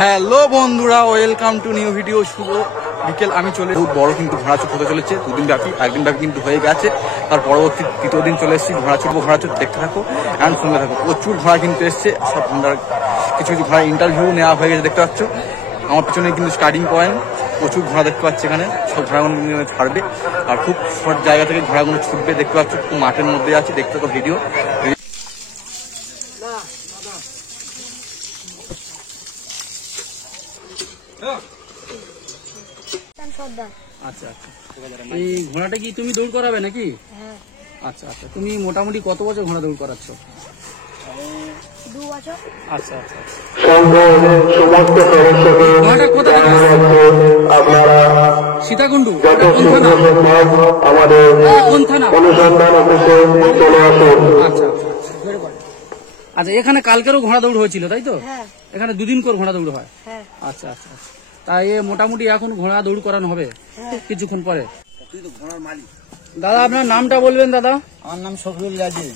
Hello বন্ধুরা, welcome to new video. শুভ বিকেল। আমি চলে বহুত বড় কিন্তু ঘোড়াচুট হতে চলেছে, দুদিন ব্যাপী। একদিন ব্যাপী কিন্তু হয়ে গেছে, তার পরবর্তী তৃতীয় দিন চলে এসেছি। ঘোড়াচুট দেখতে থাকো অ্যান্ড শুনতে থাকো। প্রচুর ঘোড়া কিন্তু এসছে, সব কিছু কিছু ঘোড়া ইন্টারভিউ নেওয়া হয়ে গেছে দেখতে পাচ্ছ। আমার পিছনে কিন্তু স্টার্টিং পয়েন্ট, প্রচুর ঘোড়া দেখতে পাচ্ছি এখানে। সব ঘোড়াগুলো ছাড়বে আর খুব শর্ট জায়গা থেকে ঘোড়াগুলো ছুটবে দেখতে পাচ্ছ। খুব মাঠের মধ্যে আছে, দেখতে থাকো ভিডিও। আচ্ছা আচ্ছা, এই ঘোড়াটা কি তুমি দৌড় করাবে নাকি? আচ্ছা আচ্ছা, তুমি মোটামুটি কত বছর ঘোড়া দৌড় করাচ্ছ? 2 বছর। আচ্ছা আচ্ছা, ঘোড়াটা কোথা থেকে? সীতাকুণ্ডু। কোন থানা? আচ্ছা আচ্ছা, এখানে কালকেরও ঘোড়া দৌড় হয়েছিল তাই তো? এখানে দুদিন করে ঘোড়া দৌড় হয়। আচ্ছা আচ্ছা, তাই মোটামুটি এখন ঘোড়া দৌড় করানো হবে কিছুক্ষণ পরে। দাদা আপনার নামটা বলবেন দাদা? আমার নাম শফিউল গাজী।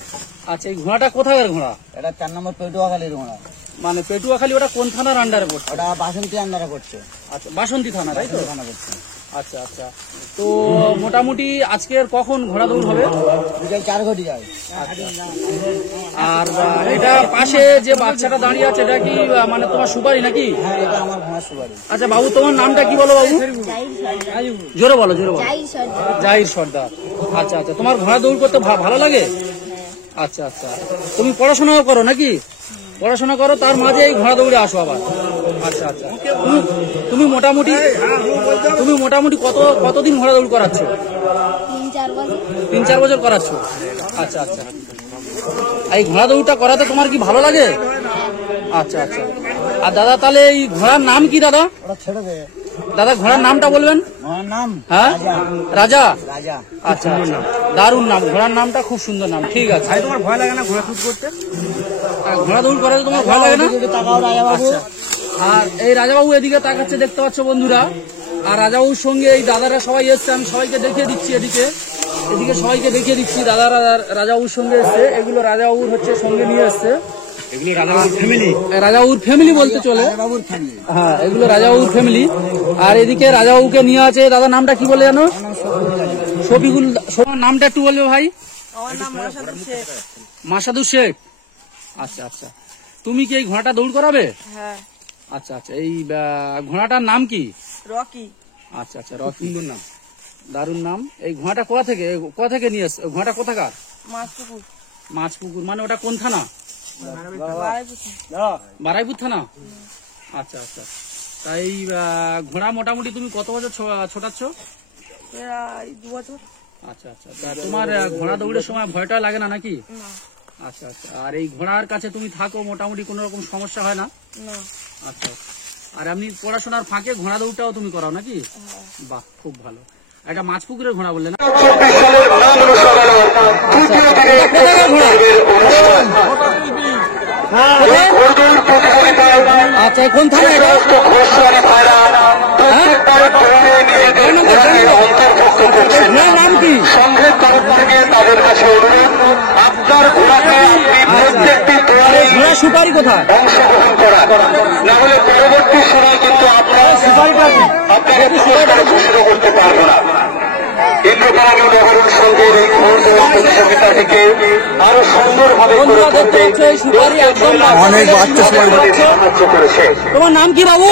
আচ্ছা, এই ঘোড়াটা কোথাকার ঘোড়া? এটা 4 নম্বর পেটুয়াখালীর ঘোড়া। মানে পেটুয়াখালী, ওটা কোন থানার আন্ডারে পড়ছে? ওটা বাসন্তী আন্ডারে পড়ছে। আচ্ছা, বাসন্তী থানা তাই তো? থানা পড়ছে। আচ্ছা আচ্ছা, তো মোটামুটি আজকের কখন ঘোড়া দৌড় হবে? বিকেল 4 ঘটি যায়। আর এটা পাশে যে বাচ্চাটা দাঁড়িয়ে আছে, এটা কি মানে তোমার সুপারি নাকি? হ্যাঁ, এটা আমার ঘোড়া সুপারি। আচ্ছা বাবু, তোমার নামটা কি বলো বাবু? জোরে বলো, জোরে বলো। জাহির সর্দার। আচ্ছা আচ্ছা, তোমার ঘোড়া দৌড় করতে ভালো লাগে? আচ্ছা আচ্ছা, তুমি পড়াশোনাও করো নাকি? পড়াশোনা করো, তার মাঝে এই ঘোড়া দৌড়ে আসো আবার। আচ্ছা আচ্ছা, তুমি মোটামুটি কতদিন ঘোড়া দৌড় করাচ্ছ? 3-4 বছর করাচ্ছ। আচ্ছা আচ্ছা, এই ঘোড়া দৌড়টা করাতে তোমার কি ভালো লাগে? আচ্ছা আচ্ছা, আর দাদা তাহলে এই ঘোড়ার নাম কি দাদা? ওটা ছেড়ে দে দাদা, ঘোড়ার নামটা বলবেন? ঘোড়ার নাম হ্যাঁ, রাজা। রাজা। আচ্ছা আচ্ছা, দারুণ নাম, ঘোড়ার নামটা খুব সুন্দর নাম। ঠিক আছে। তোমার ভয় লাগে না ঘোড়া শুট করতে? ঘোড়া দৌড় করাতে তোমার ভয় লাগে না? তাকাও রাজা বাবু। আর এই রাজাবাবু এদিকে তাকাচ্ছে দেখতে পাচ্ছ বন্ধুরা। আর রাজাবাবুর সঙ্গে এই দাদারা সবাই এসছে, আমি সবাইকে দেখিয়ে দিচ্ছি। এদিকে সবাইকে দেখিয়ে দিচ্ছি, দাদারা রাজাবাবুর সঙ্গে এসছে। এগুলো রাজাবাবুর হচ্ছে সঙ্গে নিয়ে এসছে। রাজাবাবুর ফ্যামিলি বলতে চলে। হ্যাঁ, এগুলো রাজাবাবুর ফ্যামিলি। আর এদিকে রাজাবাবুকে নিয়ে আছে দাদা, নামটা কি বলে জানো? শফিকুল। তোমার নামটা একটু বলবে ভাই? আমার নাম মাসাদুর শেখ। আচ্ছা আচ্ছা, তুমি কি এই ঘোড়াটা দৌড় করাবে? হ্যাঁ। আচ্ছা আচ্ছা, এই ঘোড়াটার নাম কি? রকি। আচ্ছা আচ্ছা, রকি, সুন্দর নাম, দারুণ নাম। এই ঘোড়াটা কোথা থেকে নিয়ে এসছে? ঘোড়াটা কোথাকার? মাছপুকুর। মানে ওটা কোন থানা? বারাইপুর থানা। আচ্ছা আচ্ছা, তাই ঘোড়া মোটামুটি তুমি কত বছর ছোটাচ্ছ? 2 বছর। আচ্ছা আচ্ছা, তোমার ঘোড়া দৌড়ের সময় ভয়টা লাগে না নাকি? আচ্ছা আচ্ছা, আর এই ঘোড়ার কাছে তুমি থাকো, মোটামুটি কোনো রকম সমস্যা হয় না? আচ্ছা, আর এমনি পড়াশোনার ফাঁকে ঘোড়া দৌড়টাও তুমি করাও নাকি? বাহ, খুব ভালো। এটা মাছপুকুরের ঘোড়া বললে না? আচ্ছা, কোন থানা এটা? নাম কি? ঘোড়া সুপারি কোথায়? পরবর্তী সময় কিন্তু আপনারা সুপারিটা আপনাকে ঘোষণা করতে পারবো না। ইন্দ্রপাড়ানি নগরের সঙ্গে এই প্রতিযোগিতাটিকে আরো সুন্দরভাবে অনেক বাচ্চা সাহায্য করেছে। তোমার নাম কি বাবু?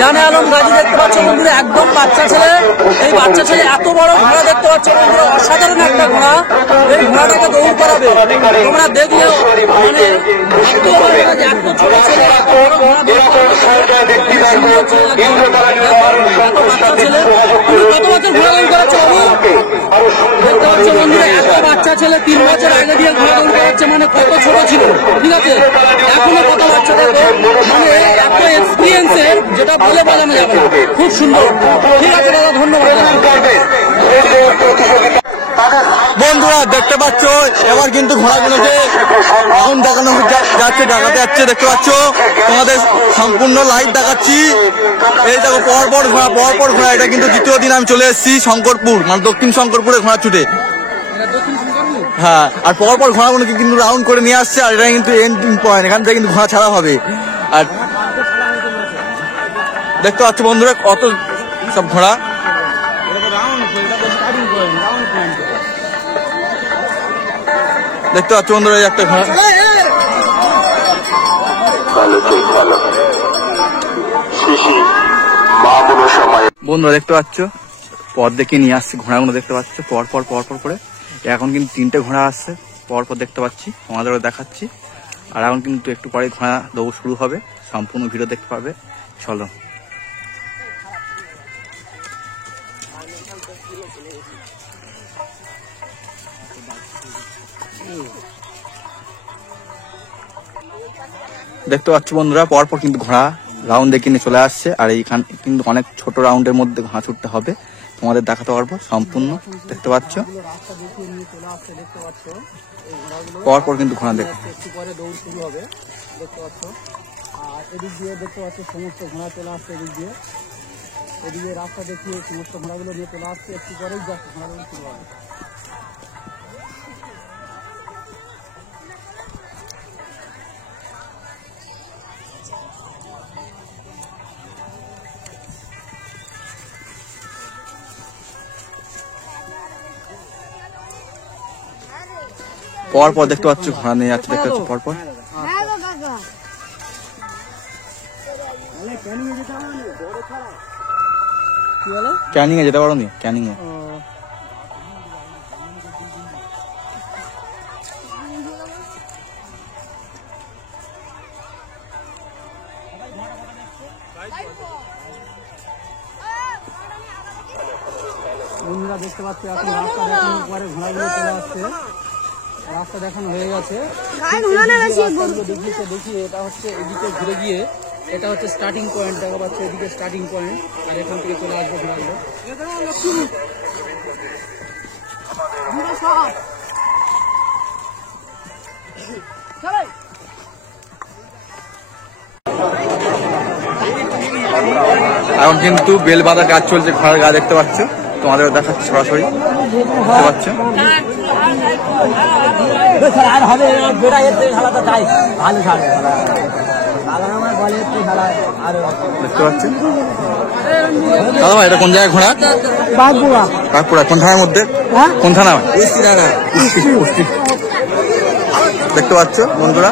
জানে আলম গাজী। দেখতে পাচ্ছ বন্ধুরা, একদম বাচ্চা ছেলে। এই বাচ্চা ছেলে এত বড় ঘোড়া দেখতে পাচ্ছ বন্ধুরা, অসাধারণ একটা ঘোড়া। এই ঘোড়াটাকে দৌড় করাবে, তোমরা দেখলে মানে এত ছোট ছেলে এত বড় ঘোড়া দৌড় করাবে। কত বছর ঘোড়া দৌড় করাচ্ছে বাবু? দেখতে পাচ্ছ বন্ধুরা, এত বাচ্চা ছেলে 3 বছর আগে দিয়ে ঘোড়া দৌড় করাচ্ছে, মানে কত ছোট ছিল। ঠিক আছে, এখনো কত বাচ্চা দেখো, মানে এত এক্সপিরিয়েন্সের যেটা বলে বোঝানো যাবে না। খুব সুন্দর। ঠিক আছে দাদা, ধন্যবাদ। বন্ধুরা দেখতে পাচ্ছ, এবার কিন্তু ঘোড়াগুলোকে এখন দেখানো যাচ্ছে, দেখাতে যাচ্ছে। দেখতে পাচ্ছ, তোমাদের সম্পূর্ণ লাইভ দেখাচ্ছি। এই দেখো, পরপর ঘোড়া। এটা কিন্তু দ্বিতীয় দিন আমি চলে এসেছি শঙ্করপুর, মানে দক্ষিণ শঙ্করপুরে ঘোড়া ছুটে। হ্যাঁ, আর পরপর ঘোড়াগুলোকে কিন্তু রাউন্ড করে নিয়ে আসছে, আর এটা কিন্তু এন্ডিং পয়েন্ট, এখান থেকে কিন্তু ঘোড়া ছাড়া হবে। আর দেখতে পাচ্ছ বন্ধুরা কত সব ঘোড়া। দেখতে পাচ্ছ বন্ধুরা এই একটা ঘোড়া। বন্ধুরা দেখতে পাচ্ছ পথ দেখে নিয়ে আসছে ঘোড়াগুলো, দেখতে পাচ্ছ পরপর পরপর করে। এখন কিন্তু 3টে ঘোড়া আসছে পরপর দেখতে পাচ্ছি, তোমাদেরও দেখাচ্ছি। আর এখন কিন্তু একটু পরে ঘোড়া দৌড় শুরু হবে, সম্পূর্ণ ভিডিও দেখতে পাবে। চলো। দেখতে পাচ্ছ বন্ধুরা পরপর কিন্তু ঘোড়া রাউন্ড দেখে নিয়ে চলে আসছে। আর এইখান কিন্তু অনেক ছোট রাউন্ডের মধ্যে ঘোড়া ছুটতে হবে, তোমাদের দেখাতে পারবো সম্পূর্ণ। দেখতে পাচ্ছ পরপর কিন্তু ঘোড়া দেখতে একটু পরে দৌড় শুরু হবে, দেখতে পাচ্ছ। আর এদিক দিয়ে দেখতে পাচ্ছ সমস্ত ঘোড়া চলে আসছে, এদিকে রাস্তা দেখিয়ে সমস্ত ঘোড়াগুলো নিয়ে চলে আসছে, একটু পরেই যাচ্ছে ঘোড়াগুলো শুরু হবে। পরপর দেখতে পাচ্ছ ঘোড়া নিয়ে যাচ্ছে, দেখতে পাচ্ছ পরপর। ক্যানিং এ যেতে পারো নি? ক্যানিং এ বন্ধুরা দেখতে পাচ্ছি এখন রাস্তা দেখানোর পরে ঘোড়াগুলো চলে আসছে, রাস্তা দেখানো হয়ে গেছে। দেখি এটা হচ্ছে এদিকে ঘুরে গিয়ে এটা হচ্ছে স্টার্টিং পয়েন্ট, দেখা পাচ্ছে এদিকে স্টার্টিং পয়েন্ট, আর এখান থেকে চলে আসবে ঘোড়াগুলো। এখন কিন্তু বেল বাঁধা কাজ চলছে ঘোড়ার গা, দেখতে পাচ্ছ, তোমাদের দেখাচ্ছি সরাসরি, দেখতে পাচ্ছ। দেখতে পাচ্ছ দাদা ভাই, এটা কোন জায়গায় ঘোড়া? বাঁকুড়া। কোন থানার মধ্যে? কোন থানা? দেখতে পাচ্ছ বন্ধুরা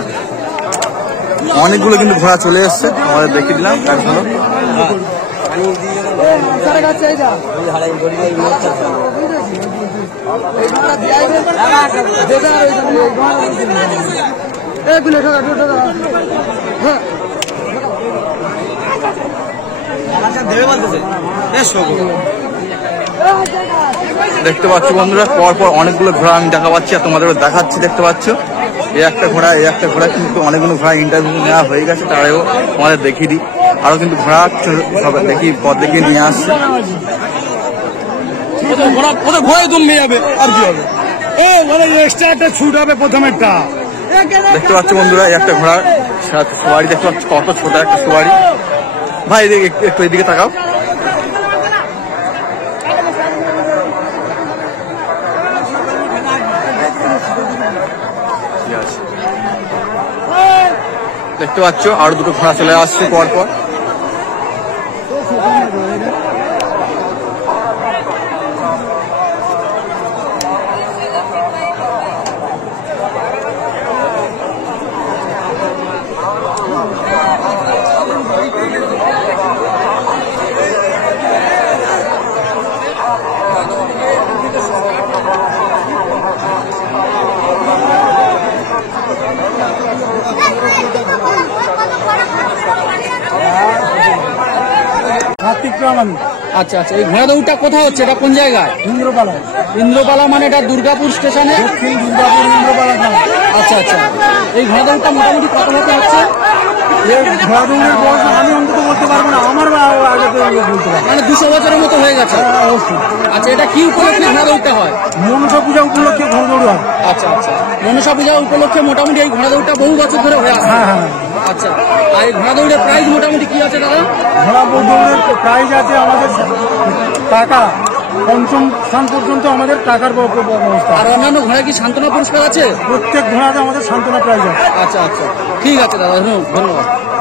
অনেকগুলো কিন্তু ঘোড়া চলে এসছে, আমাদের দেখিয়ে দিলাম। তার হলো দেখতে পাচ্ছ বন্ধুরা পরপর অনেকগুলো ঘোড়া আমি দেখা পাচ্ছি, আর তোমাদের দেখাচ্ছি। দেখতে পাচ্ছ এই একটা ঘোড়া, এই একটা ঘোড়া, কিন্তু অনেকগুলো ঘোড়া ইন্টারভিউ নেওয়া হয়ে গেছে, তারাও তোমাদের দেখিয়ে দিই। আরো কিন্তু ঘোড়া সব দেখি পথ দেখিয়ে নিয়ে আসছে। ঘোড়া জমে যাবে আর কি হবে, এক্সট্রা একটা ছুট হবে প্রথমেরটা। দেখতে পাচ্ছ বন্ধুরা এই একটা ঘোড়ার সওয়ারি, দেখতে পাচ্ছ কত ছোট একটা সওয়ারি। ভাই একটু এদিকে তাকাও। দেখতে পাচ্ছ আরো দুটো ঘোড়া চলে আসছে পরপর। আচ্ছা আচ্ছা, এই ঘোড়া দৌড়টা কোথায় হচ্ছে? এটা কোন জায়গায়? ইন্দ্রপালা। ইন্দ্রপালা মানে এটা দুর্গাপুর স্টেশনে? দুর্গাপুর ইন্দ্রপালা। আচ্ছা আচ্ছা, এই ঘোড়া দৌড়টা মোটামুটি কত বছর হচ্ছে? ঘোড়া দৌড়ের বয়স আমি অন্তত বলতে পারবো না, আমার আগে তো বলতে পারবো, মানে 200 বছরের মতো হয়ে গেছে। আচ্ছা, এটা কি উপলক্ষে ঘোড়া দৌড়টা হয়? মনসা পূজা উপলক্ষে ঘোড়া দৌড় হয়। আচ্ছা আচ্ছা, মনসা পূজা উপলক্ষে মোটামুটি এই ঘোড়া দৌড়টা বহু বছর ধরে হয়ে আসছে। আচ্ছা, আর এই ঘোড়া দৌড়ের প্রাইস মোটামুটি কি আছে দাদা? ঘোড়া দৌড়ের প্রাইস আছে আমাদের টাকা পঞ্চম স্থান পর্যন্ত আমাদের টাকার ব্যবস্থা। আর অন্যান্য ঘোড়া কি সান্ত্বনা পুরস্কার আছে? প্রত্যেক ঘোড়াতে আমাদের সান্ত্বনা প্রাইজ আছে। আচ্ছা আচ্ছা, ঠিক আছে দাদা, ধন্যবাদ।